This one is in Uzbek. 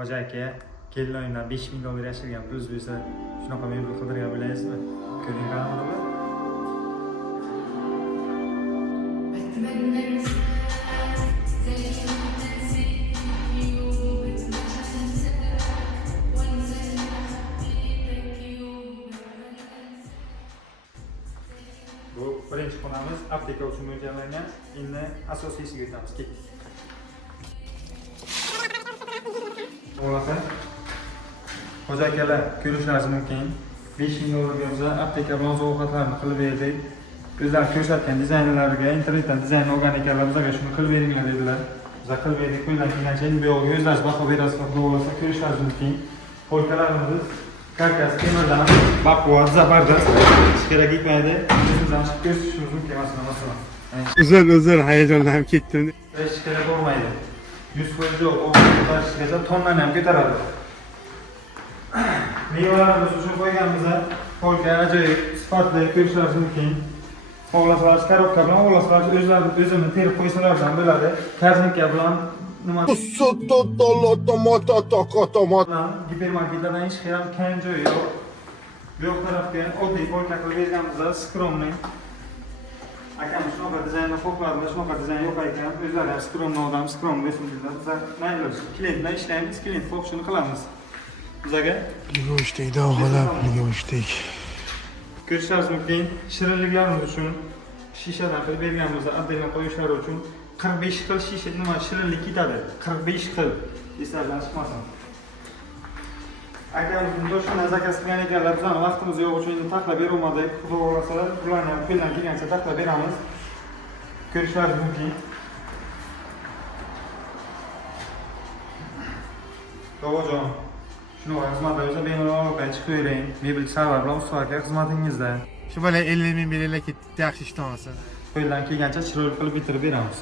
Hoca aka, kelin oyundan 5 ming dollar yashirgan pul bo'lsa, shunaqa mebel qidirgan bilasizmi? Ko'ring qani buni. Bu birinchi xonamiz, apteka uchun mo'ljallangan. Endi asosiysiga o'tamiz. Keling. Bo'lsa, hoja akalar ko'rishlaringiz mumkin. 5 ming dollarga o'za apteka bilan ovqatlarni qilib berdik. O'zlari ko'rsatgan dizaynlarga internetdan dizayn olgan ekanlar, bizga shuni qilib beringlar dedilar. Biz qilib berdik. Qo'ldan kelgancha endi bu yo'lga o'zlaringiz baho berasiz, xudo bo'lsa ko'rishlaringiz mumkin. Polkalarimiz karkas temirdan baquvvat, zabardast, hech kerak etmaydi. Bizdan chiqib ko'rsatishimiz mumkin masalan. Uzun hayajonlanib ketdim. Hech kerak bo'lmaydi. 100% yo'q, o'g'irlashgacha tonnani ham ko'taradi. Mevalarimiz uchun qo'yganmiz, polka ajoyib sifatli ko'rishlaringiz mumkin. Xohlasangiz korobka bilan, xohlasangiz o'zini terib qo'ysalardan bo'ladi. Karzinka bilan nima? Gipermarketlardan hech ham kam joyi yo'q. Bu yoq tarafga oddiy polka qilib berganmiz, skromniy. Akam shunaqa dizaynni xohladilar, shunaqa dizayn yo'q ekan. O'zlari ham skromni odam, skrom resimlar. Biz mayli, klient bilan ishlaymiz, klient xohishini qilamiz. Bizga Yuvishdik, dog'alab yuvishdik. ko'rishlaringiz mumkin. Shirinliklarimiz uchun shishadan qilib berganmiz, addelab qo'yishlari uchun 45 xil shisha nima shirinlik ketadi. 45 xil. Eslardan chiqmasin. Akamiz bunda shuni zakaz qilgan ekanlar, bizning vaqtimiz yo'q uchun endi taxlab berolmadik. Xudo xohlasa, ularni ham qo'ldan kelgancha taxlab beramiz. Ko'rishlaringiz mumkin. Dovojon, shunaqa xizmatlaringizni bemalol olib chiqavering. Mebel sarvar bilan ustaga xizmatingizda. Shu bilan 50 ming belgilab ketdi, yaxshi ishton olsin. Qo'ldan kelgancha chiroyli qilib bitirib beramiz.